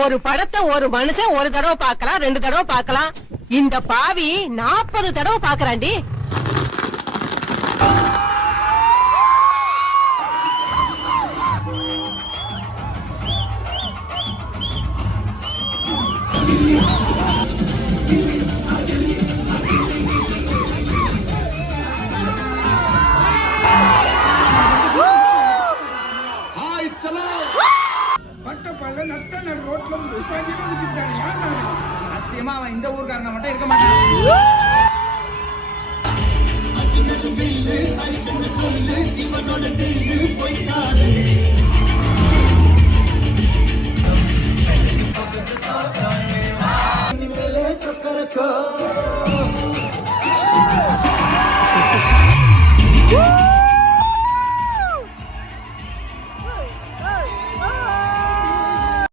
ஒரு படத்தை ஒரு மனுஷன் ஒரு தடவை பார்க்கலாம், 2 தடவை பார்க்கலாம். இந்த பாவி 40 தடவை பாக்குறாண்டி. சத்தியமா அவன் இந்த ஊருக்காரங்க மட்டும் இருக்க மாட்டான். இவனோட போய்க்காது